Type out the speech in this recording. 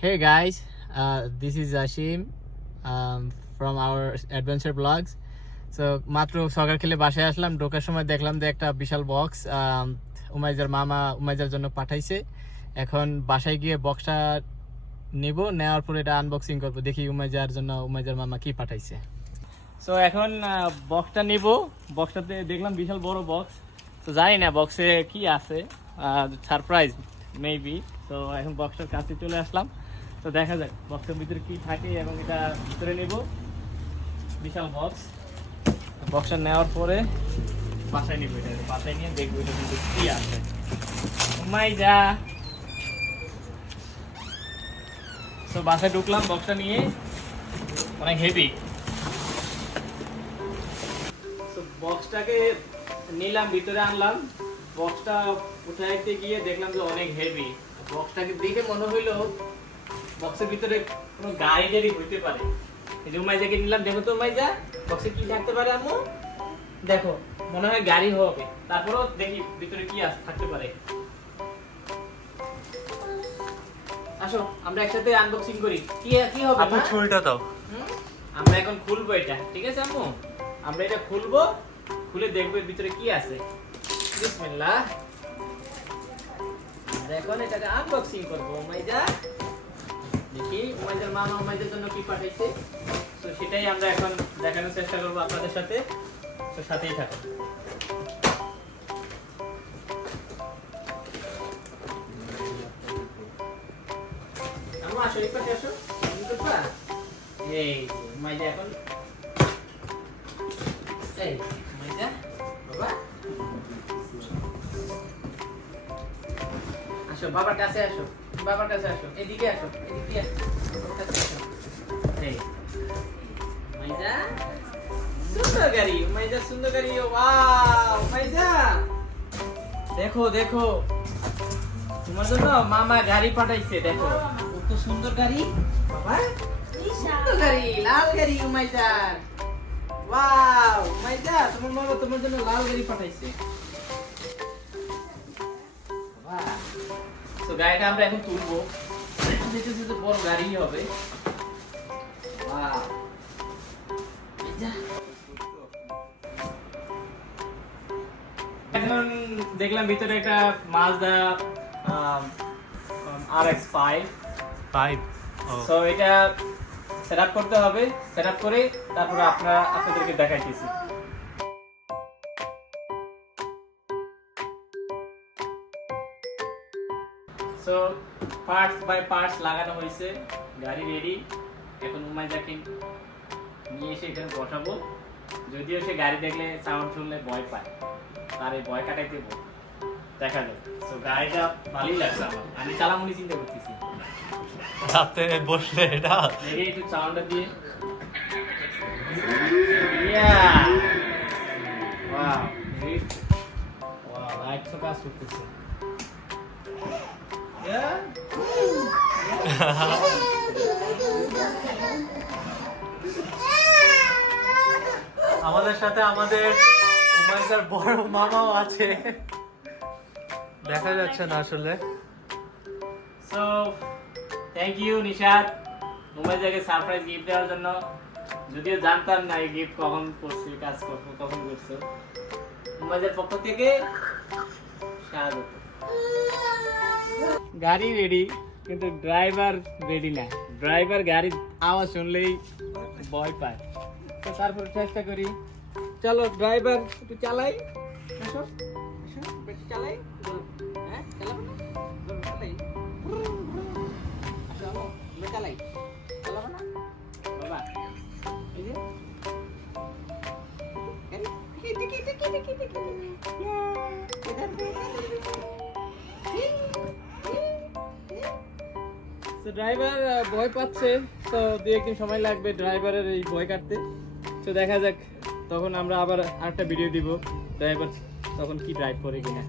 Hey guys, this is Ashim from our adventure vlogs. So মাত্র সকার খেলে বাসায় আসলাম, ঢোকার সময় দেখলাম যে একটা বিশাল বক্স উমাইজার মামা উমাইজার জন্য পাঠাইছে। এখন বাসায় গিয়ে বক্সটা নেব, নেওয়ার পরে এটা আনবক্সিং করব, দেখি উমাইজার জন্য উমাইজার মামা কি পাঠাইছে। সো এখন বক্সটা নেব। বক্সটাতে দেখলাম বিশাল বড় বক্স, তো জানি না বক্সে কি আছে, সারপ্রাইজ মেবি। তো এখন বক্সটার কাছে চলে আসলাম, তো দেখা যাক বক্সের ভিতরে কি থাকে এবং এটা ভিতরে নেব। বিশাল বক্স, বক্সটা নেওয়ার পরে বাসায় নিব, এটা বাসায় নিয়ে দেখবো এটা কিন্তু কি আছে। উমাইজা, তো বাসায় ঢুকলাম বক্সটা নিয়ে, অনেক হেভি। তো বক্সটাকে নিলাম, ভিতরে আনলাম, বক্সটা উঠাইতে গিয়ে দেখলাম যে অনেক হেভি। বক্সটাকে দেখে মনে হইলো বক্সের ভিতরে কোনো গাড়ি টাড়ি হইতে পারে। এই যে উমাইজাকে নিলাম, দেখো তো উমাইজা বক্সে কি থাকতে পারে আম্মু, দেখো মনে হয় গাড়ি হবে। তারপরেও দেখি ভিতরে কি থাকতে পারে। আসো আমরা একসাথে আনবক্সিং করি, কি কি হবে। আপু ছুরিটা দাও। আমরা এখন খুলবো এটা, ঠিক আছে আম্মু? আমরা এটা খুলবো, খুলে দেখবো এর ভিতরে কি আছে। বিসমিল্লাহ। আর এখন এটাকে আনবক্সিং করবো। উমাইজা, দেখি উমাইজার মামা উমাইজার জন্য কি পাঠাইছে, তো সেটাই আমরা এখন দেখানোর চেষ্টা করবো আপনাদের সাথে, তো সাথেই থাকুন। আম্মু আসো, এই পাশে আসো। এই উমাইজা এখন, এই উমাইজা বাবা আসো, বাবার কাছে আসো, বাবার কাছে আসো, এদিকে আসো, এদিকে আসো, বাবার কাছে আসো। এই উমাইজা, সুন্দর গাড়ি, উমাইজা সুন্দর গাড়ি। ওয়াও উমাইজা, দেখো দেখো তোমার জন্য মামা গাড়ি পাঠাইছে, দেখো কত সুন্দর গাড়ি বাবা, সুন্দর গাড়ি, লাল গাড়ি উমাইজার। ওয়াও উমাইজা, তোমার মামা তোমার জন্য লাল গাড়ি পাঠাইছে। বাহ, তো গাড়িটা আমরা এখন তুলবো, দেখতেছি তো বড় গাড়ি হবে। ওয়াও উমাইজা, এখন দেখলাম ভিতরে একটা মাজদা RX-5। সো এটা সেটআপ করতে হবে, সেটআপ করে তারপরে আপনাদেরকে দেখাইতেছি। সো পার্টস বাই পার্টস লাগানো হয়েছে, গাড়ি রেডি। এখন উমাইজাকে নিয়ে এসে এখানে বসাবো। যদিও সে গাড়ি দেখলে সাউন্ড শুনলে ভয় পায়, তার এই ভয় কাটাইতে দেখা যায়। তো গাড়িটা ভালোই লাগছে আমার, আমি চালামুনি চিন্তা করতেছি রাতে বসলে এটা দেখি একটু সাউন্ডটা দিয়ে। লাইট তো কাজ করতেছে। আমাদের সাথে আমাদের উমাইজার বড় মামাও আছে, দেখা যাচ্ছে না আসলে। সো থ্যাংক ইউ নিশাদ, উমাইজাকে সারপ্রাইজ গিফট দেওয়ার জন্য। যদিও জানতাম না এই গিফট কখন করছি, কাজ করবো কখন করছো। উমাইজার পক্ষ থেকে স্বাগত। গাড়ি রেডি, কিন্তু ড্রাইভার রেডি না। ড্রাইভার গাড়ির আওয়াজ শুনলেই ভয় পায়। তো তারপর চেষ্টা করি, চলো ড্রাইভার একটু চালাই। আসো আসো, একটু চালাই। হ্যাঁ চালাবো না, চালাই। আসো আমো, আমরা চালাই, চালাবো না বাবা। এই যে ড্রাইভার ভয় পাচ্ছে, তো 2-1 দিন সময় লাগবে ড্রাইভারের এই ভয় কাটতে। তো দেখা যাক, তখন আমরা আবার আরেকটা ভিডিও দিব ড্রাইভার তখন কি ড্রাইভ করে কিনা।